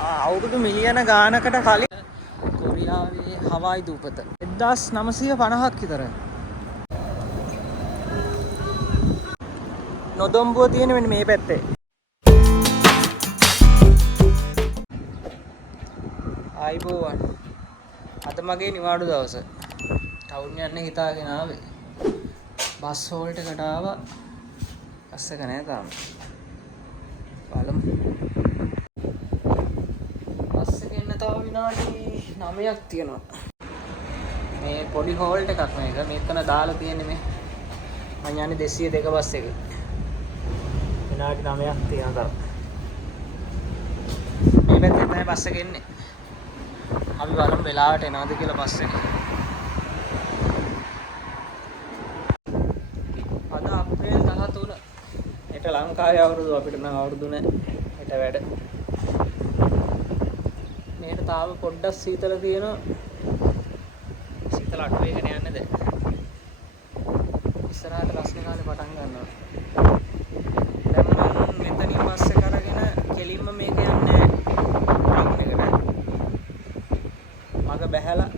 අවුරුදු මිලියන ගානකට කලින් කොරියාවේ හවායි දූපත 1950ක් විතර. නොදොම්බුව තියෙන මෙන්න මේ පැත්තේ. ආයිබෝවන්. අද මගේ නිවාඩු දවස. ටවුන් යන්න හිතාගෙන ආවේ. බස් හෝල්ට් එකට ආවා. බස් එක නෑ තාම. බලමු. බස් එකේ ඉන්න තව විනාඩි 9ක් තියෙනවා. මේ පොඩි හෝල්ට් එකක් මේක. මේකන දාලා තියෙන්නේ මේ. මම යන්නේ 202 බස් එක. විනාඩි 9ක් තියෙනවා තාම. මේ පැත්තේ තමයි බස් එක එන්නේ. අපි බලමු වෙලාවට එනවද කියලා බස් එක. අද අප්‍රේල් 13. හෙට ලංකාවේ අවුරුදු අපිට නම් අවුරුදු නැහැ. හෙට වැඩ. මේකට තාම පොඩ්ඩක් සීතල තියෙනවා. සීතල අඩු වෙගෙන යන්නේ දැන්. ඉස්සරහට රස්නේ කාලේ පටන් ගන්නවා. දැන් මම මෙතනින් බස් එක අරගෙන කෙලින්ම මේක යන්නේ ටවුන් එකට. මග බැහැලා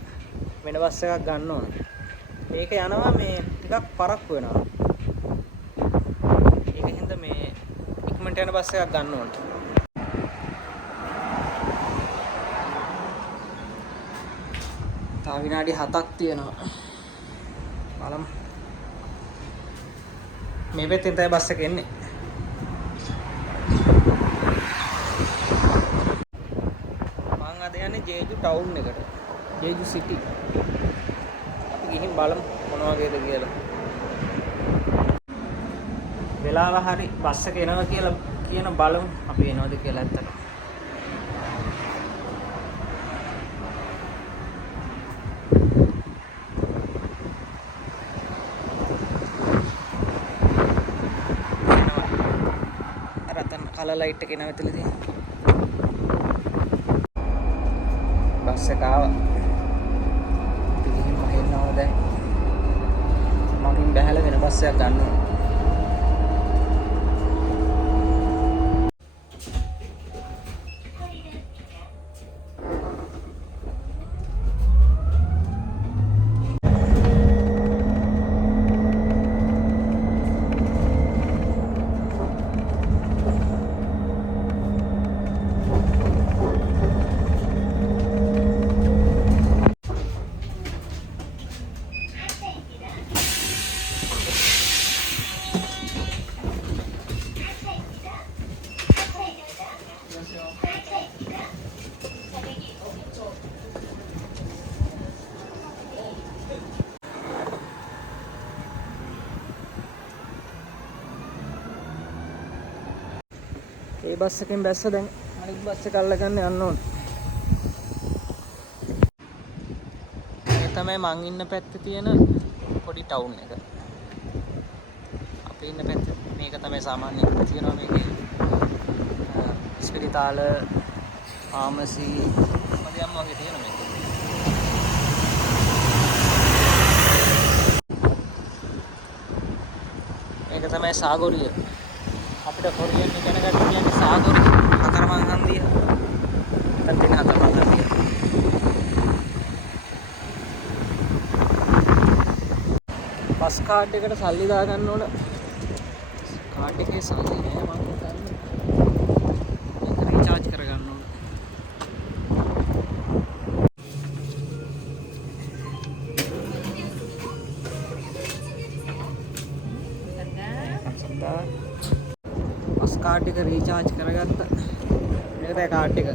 වෙන බස් එකක් ගන්න ඕන. මේක යනවා මේ ටිකක් පරක්කු වෙනවා. ඒකින්ද මේ ඉක්මනට යන බස් එකක් ගන්න ඕන. තව විනාඩි 7ක් තියෙනවා. බලමු. මේ පැත්තෙන් තමයි බස් එක එන්නේ. මම අද යන්නේ ජේජු ටවුන් එකට. ජේජු සිටි. අපි ගිහින් බලමු මොන වගේද කියලා. වෙලාව හරි බස් එක එනවා කියලා කියන බලමු අපි එනවද කියලා ඇත්තට. රතන් කලර් ලයිට් එක නැවතිලා තියෙනවා. බස් එක ආවා. පිටින් මහෙන්නව දැන්. මගින් බැහැලා වෙන බස් එකක් ගන්න ඕන. ඒ බස් එකෙන් බැස්ස දැන් අනිත් බස් එක අල්ලගන්න යන්න ඕන. මේ තමයි මං ඉන්න පැත්තේ තියෙන පොඩි ටවුන් එක. අපි ඉන්න පැත්තේ මේක තමයි සාමාන්‍යයෙන් තියෙනවා මේකේ. ස්පිරිතාල, ෆාමසි මොකදයන් වගේ තියෙනවා මේක. මේක තමයි සාගොරිය. අපිට කොරියන් ඉගෙන ගන්න කියන්නේ සාගොරිය. හතරමං හන්දිය. එතන තියෙන හතරමං හන්දිය. බස් කාඩ් එකට සල්ලි දා ගන්න ඕන. කාඩ් එකේ සල්ලි නෑ මම හිතන්නේ. මේක රීචාර්ජ් කර ගන්න ඕන. බස් කාඩ් එක රීචාර්ජ් කරගත්තා. මේක තමයි කාඩ් එක.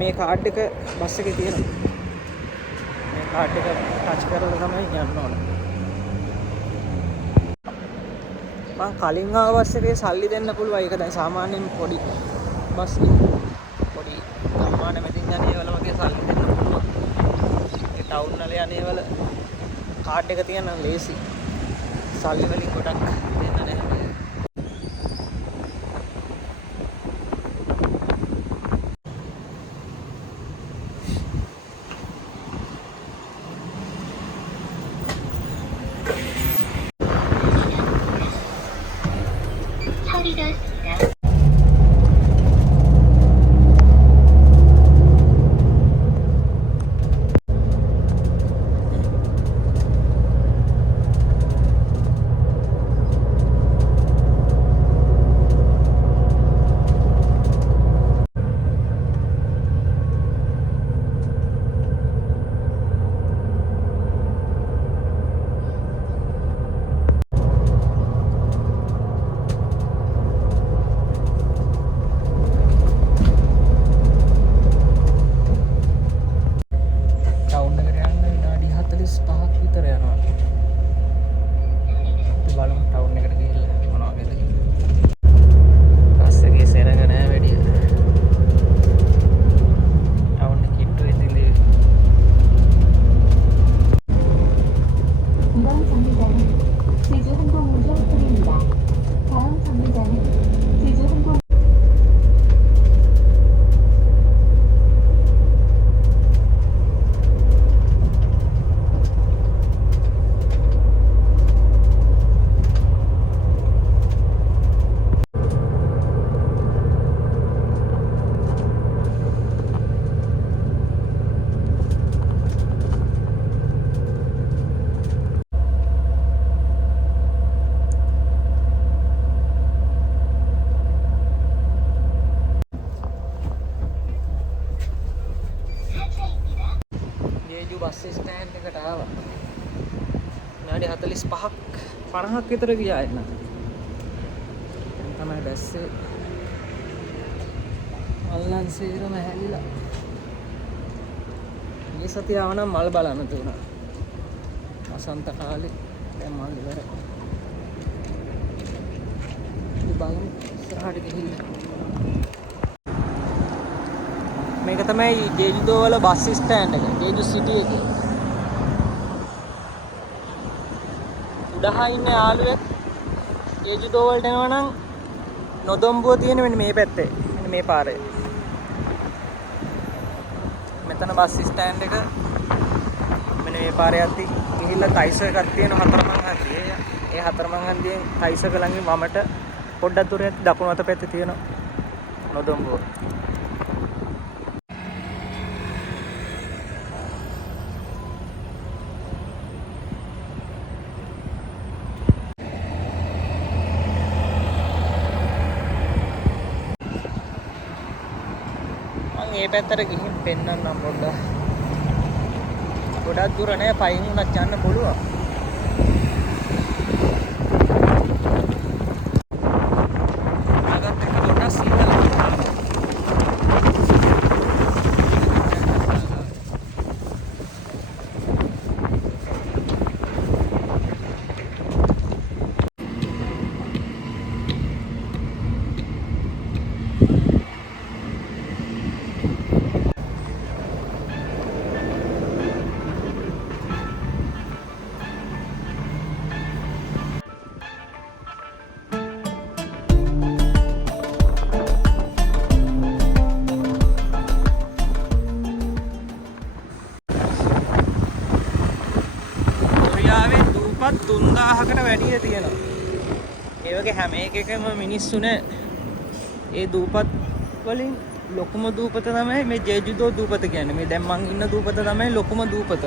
මේ කාඩ් එක බස් එකේ තියෙනවා. මේ කාඩ් එක ටච් කරලා තමයි යන්න ඕන. මං කලින් ආව බස් එකේ සල්ලි දෙන්න පුළුවන්. ඒක දැන් සාමාන්‍යයෙන් පොඩි බස් පොඩි ගම්මාන මෙතින් යන්නේ වල වගේ සල්ලි දෙන්න පුළුවන්. ඒ ටවුන් වල යන්නේ වල කාඩ් එක තියන ලේසි. සල්ලි වලින් ගොඩක් දෙන්න නැහැ. බස් ස්ටෑන්ඩ් එකට ආවා. විනාඩි 45ක් 50ක් විතර ගියා එන්න. දැන් තමයි බැස්සේ. මල්ලන් සීරම හැලිලා. මේ සතිය ආවනම් මල් බලන්න තුණා. වසන්ත කාලේ දැන් මල් ඉවරයි. ඉතින් බලමු ඉස්සරහට ගිහින්. මේක තමයි ජේජුදෝ වල බස් ස්ටෑන්ඩ් එක. ජේජු සිටි එක. උඩහා ඉන්න යාළුවෙක් ජේජුදෝ වලට එනවා නම් නොදොම්බුව තියෙන මෙන්න මේ පැත්තේ. මෙන්න මේ පාරේ. මෙතන බස් ස්ටෑන්ඩ් එක මෙන්න මේ පාරේ යද්දි ගිහිල්ලා තයිස එකක් තියෙන හතරමං හන්දියේ. ඒ හතරමං හන්දියෙන් තයිසක ළඟින් වමට පොඩ්ඩක් දුර යද්දි දකුණු අත පැත්තේ තියෙන නොදොම්බුව. මේ පැත්තට ගිහින් පෙන්නන්නම් පොඩ්ඩක්. ගොඩක් දුර නෑ පයින් උනත් යන්න පුළුවන්. ආගත් එක පොඩ්ඩක් සීතල. දූපත් 3000කට වැඩිය තියෙනවා. ඒ වගේ හැම එකකම මිනිස්සු නෑ. ඒ දූපත් වලින් ලොකුම දූපත තමයි මේ ජේජුදෝ දූපත කියන්නේ. මේ දැන් මං ඉන්න දූපත තමයි ලොකුම දූපත.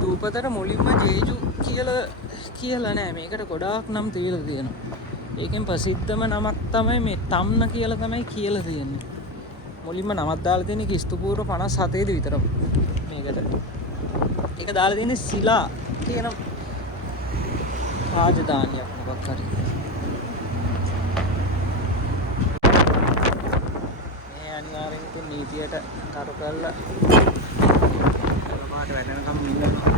දූපතට මුලින්ම ජේජු කියලා නෑ. මේකට ගොඩාක් නම් තියලා තියෙනවා. ඒකෙන් ප්‍රසිද්ධම නමක් තමයි මේ තම්න කියලා තමයි කියලා තියෙන්නේ. මුලින්ම නමක් දාලා තියෙන්නේ ක්‍රිස්තුපූර්ව 57 ද විතර මේකට. ඒක දාලා තියෙන්නේ සිලා කියන රාජධානියක් මොකක් හරි. මේ අනිවාර්යෙන් තුන් නීතියට කරු කරලා ළමාට වැඩනකම් ඉන්නවා.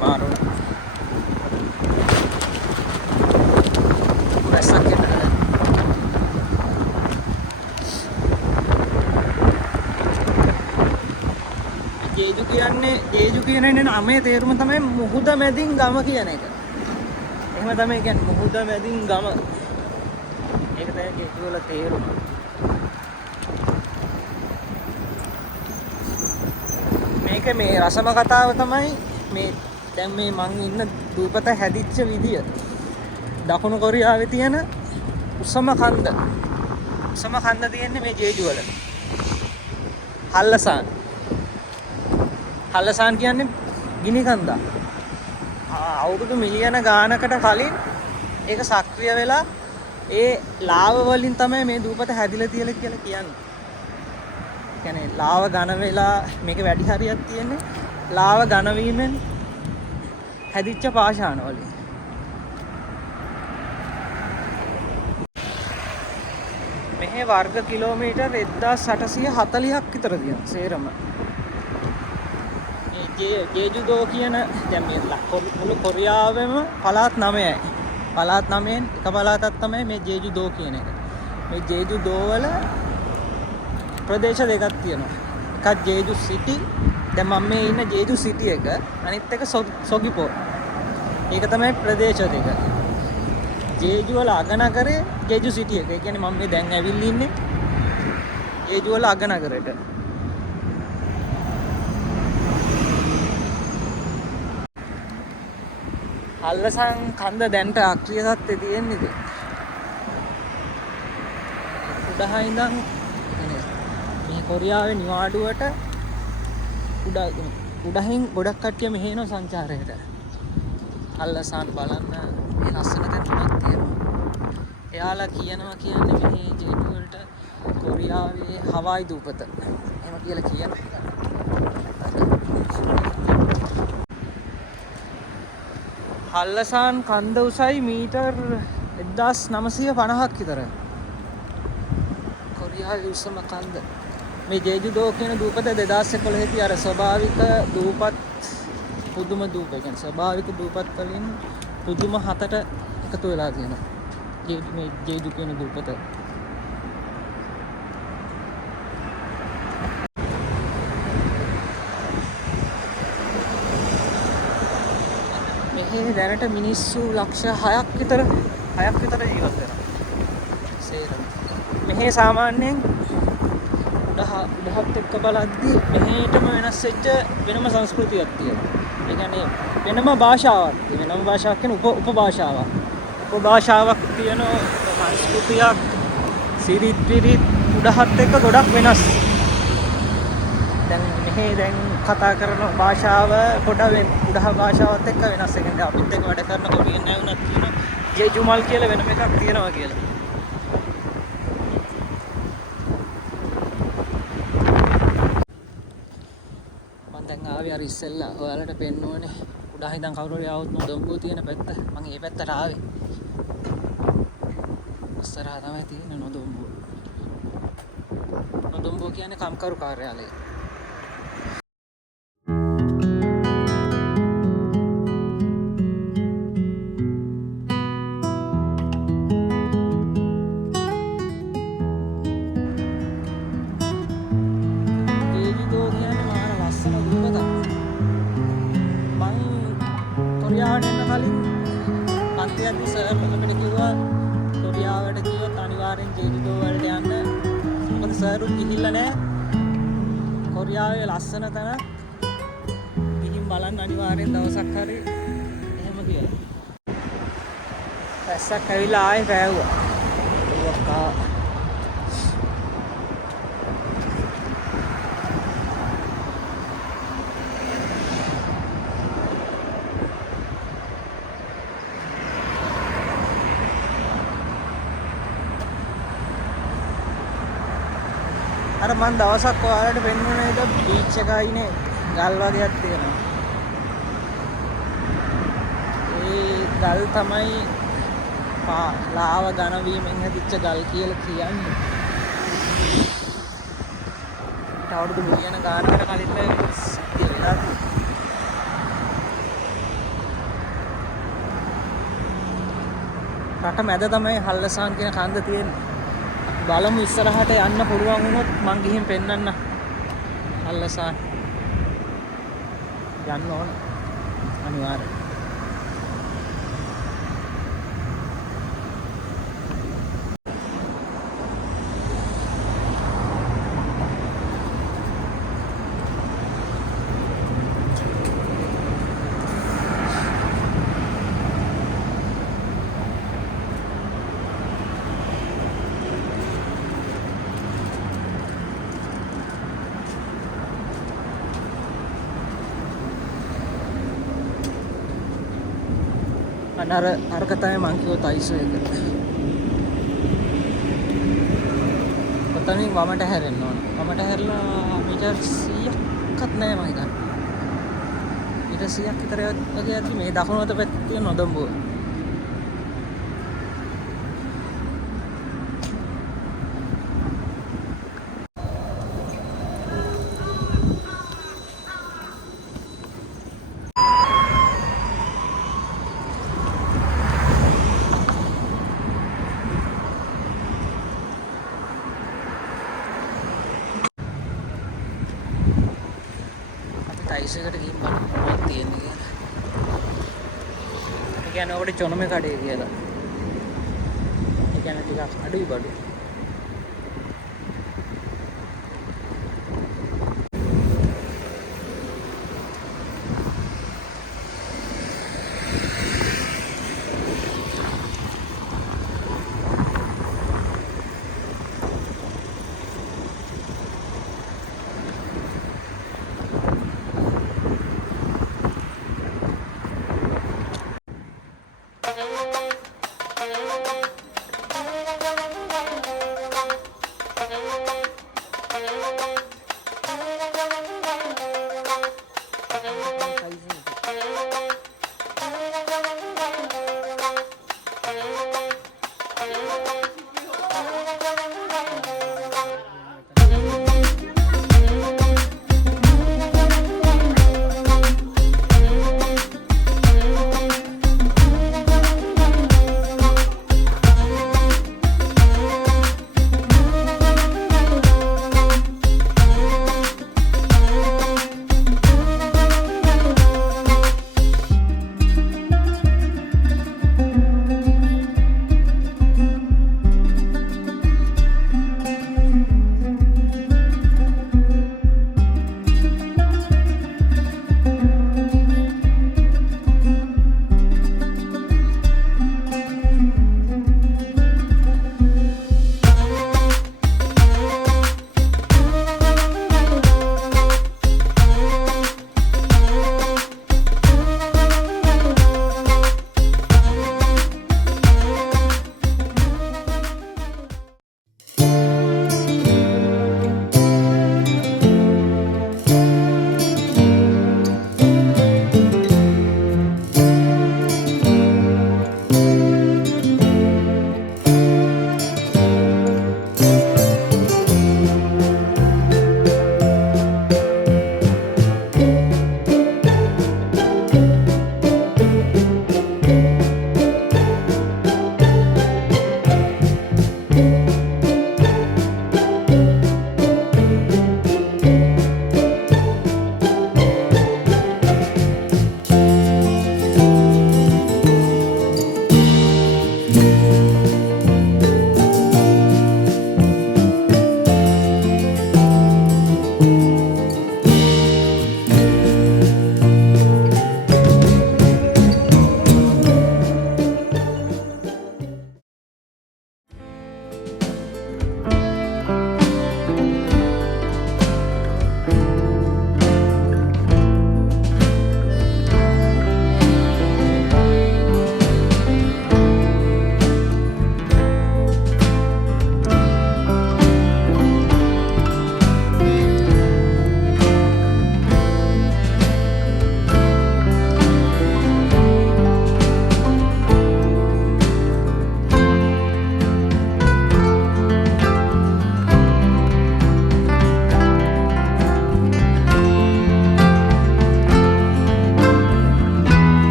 මාරු රසක් එනවා. ජේජු කියන නමේ තේරුම තමයි මුහුද මැදින් ගම කියන එක. එහෙම තමයි කියන්නේ මුහුද මැදින් ගම. ඒක තමයි ජේජු වල තේරුම. මේක මේ රසම කතාව තමයි මේ දැන් මේ මං ඉන්න දූපත හැදිච්ච විදිය. දකුණු කොරියාවේ තියෙන උසම කන්ද. උසම කන්ද තියෙන්නේ මේ ජේජු වල. හල්ලසාන්. හල්ලසාන් කියන්නේ ගිනි කන්ද. අවුරුදු මිලියන ගානකට කලින් ඒක සක්‍රිය වෙලා ඒ ලාව වලින් තමයි මේ දූපත හැදිලා කියලා කියන්නේ. කියන්නේ ලාව ඝන වෙලා මේක වැඩි හරියක් තියෙන්නේ ලාව ඝන වීමෙන් හැදිච්ච පාෂාණ වලින්. මෙහි වර්ග කිලෝමීටර් 1840ක් විතර තියෙනවා සේරම. මේ ජේජුදෝ කියන දැන් මේ මුළු කොරියාවෙම පළාත් 9යි. පළාත් 9න් එක පළාතක් තමයි මේ ජේජුදෝ කියන එක. මේ ජේජුදෝ වල ප්‍රදේශ දෙකක් තියෙනවා. එකක් ජේජු සිටි. දැන් මම මේ ඉන්න ජේජු සිටි එක. අනිත් එක සොගිපෝ. ඒක තමයි ප්‍රදේශ දෙක. ජේජු වල අගනගරේ ජේජු සිටි එක. ඒ කියන්නේ මම මේ දැන් ඇවිල්ලා ඉන්නේ ජේජු වල අගනගරේට. අල්ලසන් කන්ද දැන්ට අක්‍රිය තත්ත්වයේ තියෙන්නේ. උඩහා ඉඳන් මේ කොරියාවේ නිවාඩුවට උඩහින් ගොඩක් කට්ටිය මෙහෙ එනවා සංචාරයට. අල්ලසන් බලන්න මේ ලස්සන තැන් තුනක් තියෙනවා. එයාලා කියන්නේ මෙහි ජේජු වලට කොරියාවේ හවායි දූපත. එහෙම කියලා කියනවා. අල්ලසන් කන්ද උසයි මීටර් 1950ක් විතර. කොරියාවේ උසම කන්ද. මේ ජේජුදෝ කියන දූපත 2011 දී අර ස්වභාවික දූපත් පුදුම දූප. ඒ කියන්නේ ස්වභාවික දූපත් වලින් පුදුම 7ට එකතු වෙලා තියෙනවා. මේ ජේජු කියන දූපත. මෙහි දැනට මිනිස්සු ලක්ෂ 6ක් විතර ජීවත් වෙනවා. සේරම. මෙහි සාමාන්‍යයෙන් උඩහත් එක්ක බලද්දී මෙහෙටම වෙනස් වෙච්ච වෙනම සංස්කෘතියක් තියෙනවා. ඒ කියන්නේ වෙනම භාෂාවක්. වෙනම භාෂාවක් කියන්නේ උපභාෂාවක්. උපභාෂාවක් තියෙන සංස්කෘතියක් සිරිත් විරිත් උඩහත් එක්ක ගොඩක් වෙනස්. දැන් කතා කරන භාෂාව පොඩ උඩහ භාෂාවත් එක්ක වෙනස්. ඒ කියන්නේ අපිත් එක්ක වැඩ කරන කොරියන් අය වුණත් කියන ජේජුමල් කියලා වෙනම එකක් තියෙනවා කියලා. ආවේ අර ඉස්සෙල්ලා ඔයාලට පෙන්නුවනේ උඩහ ඉඳන් කවුරු හරි ආවොත් නොදොම්බුව තියෙන පැත්ත. මම ඒ පැත්තට ආවේ. ඉස්සරහා තමයි තියෙන්නේ නොදොම්බුව. නොදොම්බුව කියන්නේ කම්කරු කාර්යාලය. කොරියාවට එන්න කලින් පන්තියේදී සර් අපිට කිව්වා කොරියාවට ගියොත් අනිවාර්යෙන් ජේජුදෝ වලට යන්න. මොකද සර් ගිහිල්ලා නැහැ. කොරියාවේ ලස්සන තැන ගිහින් බලන්න අනිවාර්යෙන් දවසක් හරි එහෙම කියලා. පැස්සක් ඇවිල්ලා ආයේ පෑවුවා. අර මන් දවසක් ඔයාලට පෙන්වන්නේ නේද බීච් එකයිනේ ගල් වගේක් තියෙනවා. ඒ ගල් තමයි ලාව ඝන වීමෙන් හැදිච්ච ගල් කියලා කියන්නේ. අවුරුදු මිලියන ගානකට කලින් මේ සිද්ධිය වෙලා රට මැද තමයි හල්ලසාන් කියන කන්ද තියෙන්නේ. බලමු ඉස්සරහට යන්න පුළුවන් වුණොත් මං ගිහින් පෙන්නන්න. අල්ලසාන් යන්න ඕන අනිවාර්යයෙන්. අරක තමයි මං කිව්ව තයිසෝ එක. ඔතනින් වමට හැරෙන්න ඕන. වමට හැරලා මීටර් 100ක්වත් නැහැ මම හිතන්නේ. මීටර් 100ක් විතර වගේ ඇති මේ දකුණු අත පැත්තේ තියෙන නොදොම්බුව. ටයිස් එකට ගිහින් බලමු මොකක්ද තියෙන්නේ කියලා. ඒ කියන්නේ ඔකට චොනමේ කඩේ කියලා. ඒ කියන්නේ ටිකක් අඩුයි බඩු.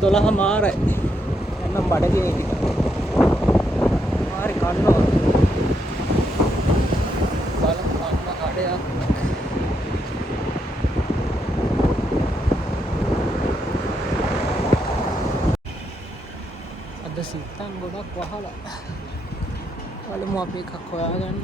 12 මාරයි. එන්නම් බඩගිනි ටික. මාරි කන්නවා. බලමු කන්න කඩයක්. අද සිත්තන් ගොඩක් වහලා. බලමු අපි එකක් හොයාගන්න.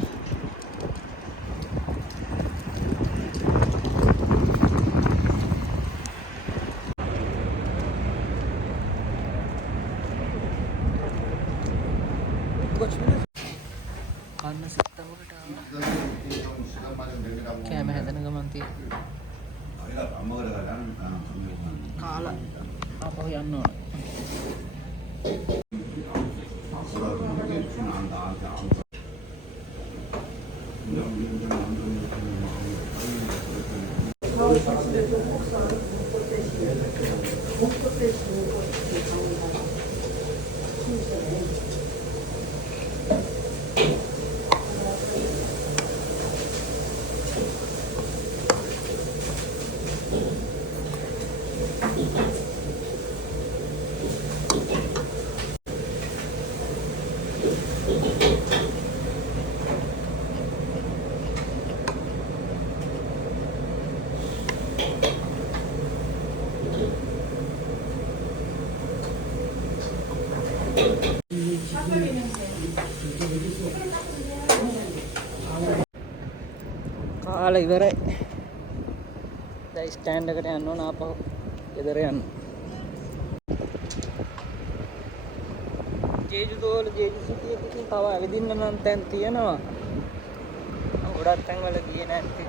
කන්න සිත්තන් වලට කෑම හැදෙන ගමන් තියෙනවා. කාලා ආපහු යන්න ඕන. කාලා ඉවරයි. දැන් ස්ටෑන්ඩ් එකට යන්න ඕන ආපහු ගෙදර යන්න. ජේජුදෝල ජේජු සිටි එකකින් තව ඇවිදින්න නම් තැන් තියෙනවා. ගොඩක් තැන් වල ගියේ නැත්තේ.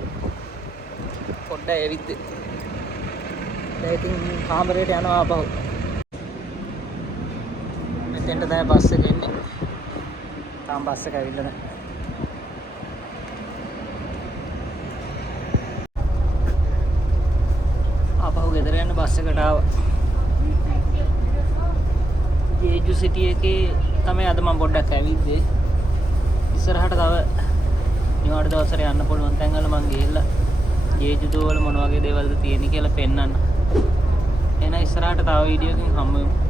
පොඩ්ඩක් ඇවිත්. දැන් ඉතින් කාමරේට යනවා ආපහු. මෙතෙන්ට තමයි බස් එක එන්නේ. තාම බස් එක ඇවිල්ලා නැහැ. ආපහු ගෙදර යන්න බස් එකට ආවා. ජේජු සිටි එකේ තමයි අද මම පොඩ්ඩක් ඇවිද්දේ. ඉස්සරහට තව නිවාඩු දවසට යන්න පුළුවන් තැන් වල මම ගිහිල්ලා ජේජුදෝ වල මොන වගේ දේවල්ද තියෙන්නේ කියලා පෙන්නන්න. එහෙනම් ඉස්සරහට තව වීඩියෝ එකකින් හම්බ වෙමු.